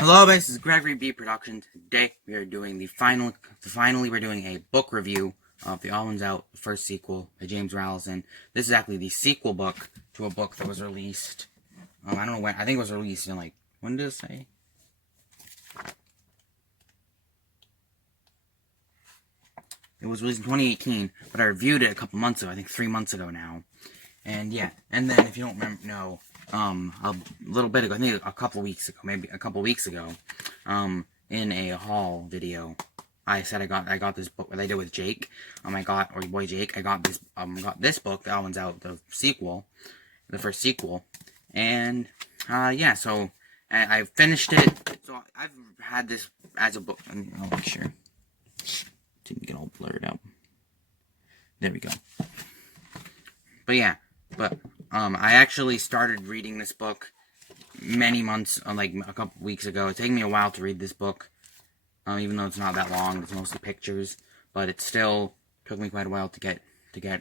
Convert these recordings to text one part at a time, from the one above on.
Hello, this is Gregory B. Production. Today we are doing finally we're doing a book review of TheOdd1sout, the first sequel by James Rallison. This is actually the sequel book to a book that was released. I don't know when. I think it was released in when did it say? It was released in 2018, but I reviewed it a couple months ago. I think 3 months ago now. And yeah, and then if you don't know, a little bit ago, I think a couple weeks ago, maybe a couple weeks ago, in a haul video, I said I got this book that I did with Jake. I got this book, TheOdd1sout, the sequel, the first sequel, and yeah, so I finished it. So I've had this as a book. I'll make sure didn't get all blurred out. There we go. But yeah. I actually started reading this book many months, like a couple weeks ago. It's taken me a while to read this book, even though it's not that long. It's mostly pictures, but it still took me quite a while to get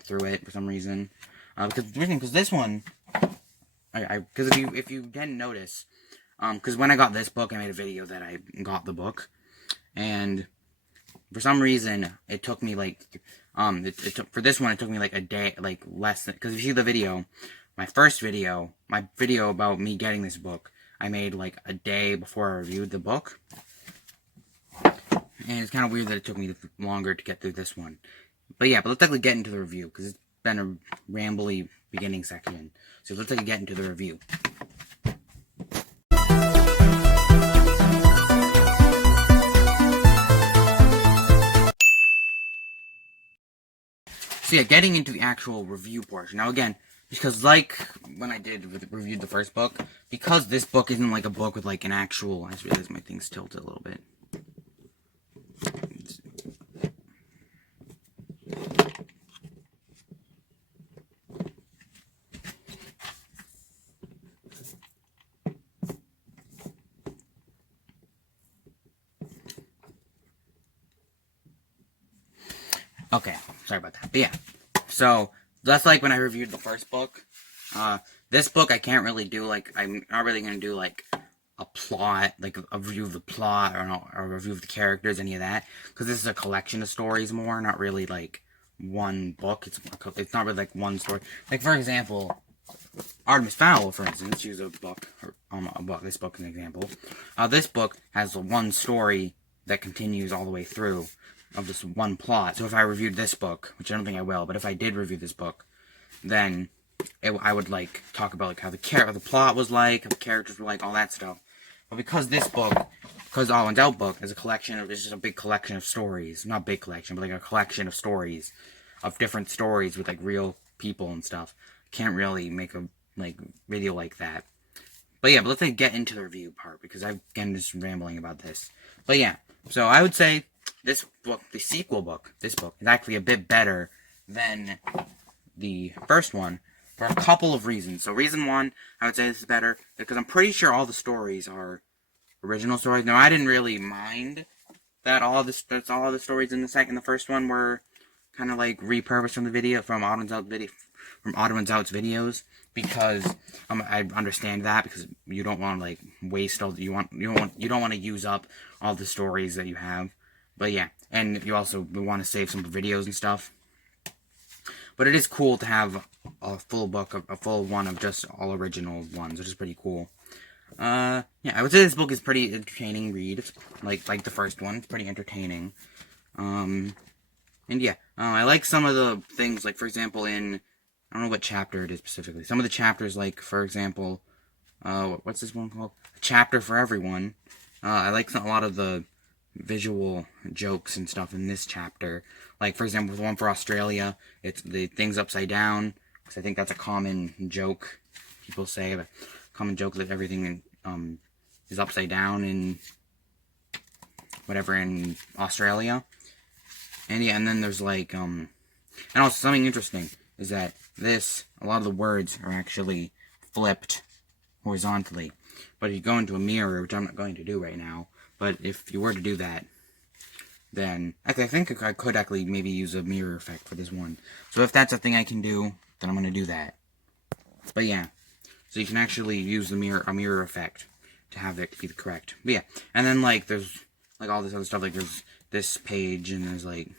through it for some reason. Because this one, because if you didn't notice, because when I got this book, I made a video that I got the book, and for some reason it took me for this one, it took me like a day, like less than, because if you see the video, my video about me getting this book, I made like a day before I reviewed the book. And it's kind of weird that it took me longer to get through this one. But yeah, let's actually get into the review, because it's been a rambly beginning section. So let's actually get into the review. So yeah, getting into the actual review portion. Now again, because like when I reviewed the first book, because this book isn't like a book with like an actual, I just realized my thing's tilted a little bit. Okay, sorry about that. But yeah, so that's like when I reviewed the first book. This book I can't really do, like, I'm not really gonna do like a plot, like a review of the plot, or a review of the characters, any of that, because this is a collection of stories more, not really like one book. It's not really like one story. Like for example, Artemis Fowl, for instance, use a book, this book is an example. This book has one story that continues all the way through, of this one plot. So if I reviewed this book, which I don't think I will, but if I did review this book, then I would like talk about like how the plot was like, how the characters were like, all that stuff. But because this book, because TheOdd1sout book is it's just a big collection of stories, not big collection, but like a collection of stories, of different stories with like real people and stuff. Can't really make a video like that. But yeah, let's get into the review part, because I've again just rambling about this. But yeah, so I would say this book, the sequel book, this book, is actually a bit better than the first one for a couple of reasons. So reason one, I would say this is better, because I'm pretty sure all the stories are original stories. Now, I didn't really mind that all the stories in the first one were kind of like repurposed from TheOdd1sout's videos, because I understand that, because you don't want to like waste you don't want to use up all the stories that you have. But yeah, and you also want to save some videos and stuff. But it is cool to have a full one of just all original ones, which is pretty cool. Yeah, I would say this book is pretty entertaining read, like the first one. It's pretty entertaining. And yeah, I like some of the things, like for example I don't know what chapter it is specifically. Some of the chapters, like for example, what's this one called? A Chapter for Everyone. I like a lot of the visual jokes and stuff in this chapter. Like, for example, the one for Australia, it's the things upside down, because I think that's a common joke. People say a common joke that everything is upside down in Australia. And yeah, and then there's like and also something interesting is that a lot of the words are actually flipped horizontally. But if you go into a mirror, which I'm not going to do right now, but if you were to do that, then I think I could actually maybe use a mirror effect for this one. So if that's a thing I can do, then I'm going to do that. But yeah, so you can actually use a mirror effect to have it be the correct. But yeah, and then like there's like all this other stuff. Like there's this page and there's like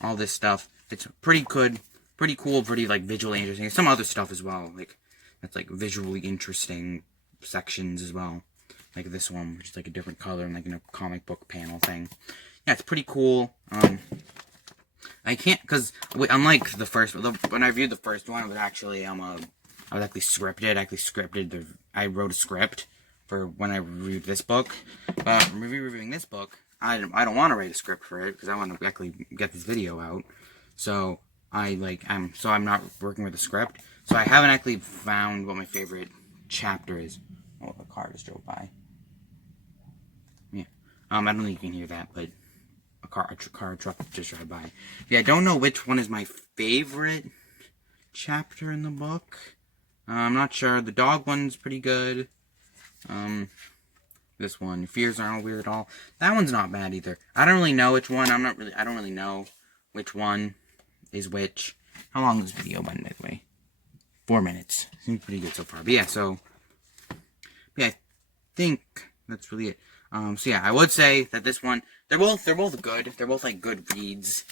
all this stuff. It's pretty good, pretty cool, pretty like visually interesting. Some other stuff as well, like that's like visually interesting sections as well. Like this one, which is like a different color and like in a comic book panel thing. Yeah, it's pretty cool. I can't, because unlike the first, when I reviewed the first one, it was actually, I was actually scripted. I wrote a script for when I reviewed this book. But reviewing this book, I don't want to write a script for it, because I want to actually get this video out. So, I'm not working with a script. So I haven't actually found what my favorite chapter is. Oh, the car just drove by. Yeah. I don't think you can hear that, but a truck just drive by. Yeah, I don't know which one is my favorite chapter in the book. I'm not sure. The dog one's pretty good. This one, your fears aren't weird at all. That one's not bad either. I don't really know which one. I don't really know which one is which. How long is this video, by the way? 4 minutes. Seems pretty good so far. But yeah, yeah, I think that's really it. So yeah, I would say that this one, they're both good. They're both like good reads.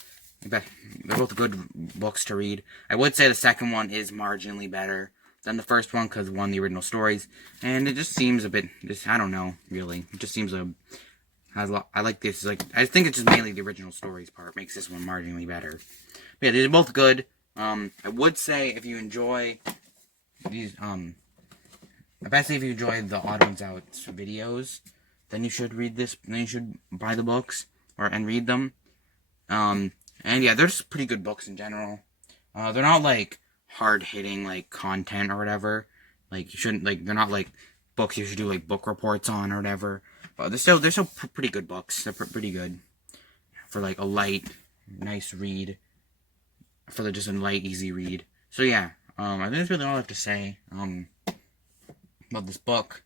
They're both good books to read. I would say the second one is marginally better than the first one because one, the original stories, and it just seems a bit. I don't know, really. It just seems I like this. Like I think it's just mainly the original stories part makes this one marginally better. But yeah, they're both good. I would say if you enjoy these, especially if you enjoy the TheOdd1sout videos, then you should read this. Then you should buy the books and read them. And yeah, they're just pretty good books in general. They're not like hard hitting like content or whatever. Like you shouldn't they're not like books you should do like book reports on or whatever. But they're still pretty good books. They're pretty good for like a light, nice read. For just a light, easy read. So yeah, I think that's really all I have to say about this book.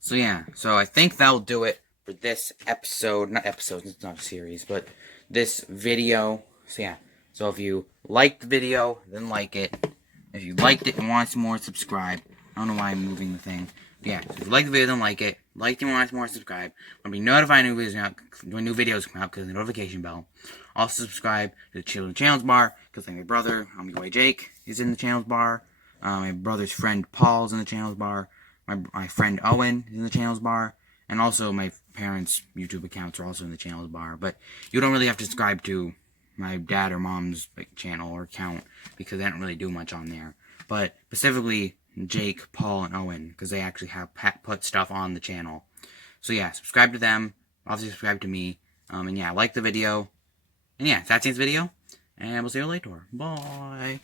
So yeah, so I think that'll do it for this episode. Not episode, it's not a series, but this video. So yeah, so if you liked the video, then like it. If you liked it and want some more, subscribe. I don't know why I'm moving the thing. But yeah, so if you like the video, then like it. Like it and want some more, subscribe. I'll be notified when new videos come out because of the notification bell. Also subscribe to the channels bar because my brother, my boy Jake, is in the channels bar. My brother's friend Paul's in the channels bar. My friend Owen is in the channels bar. And also my parents' YouTube accounts are also in the channels bar. But you don't really have to subscribe to my dad or mom's channel or account because they don't really do much on there. But specifically Jake, Paul, and Owen because they actually have put stuff on the channel. So yeah, subscribe to them. Obviously subscribe to me. And yeah, like the video. And yeah, that's the video. And we'll see you later. Bye.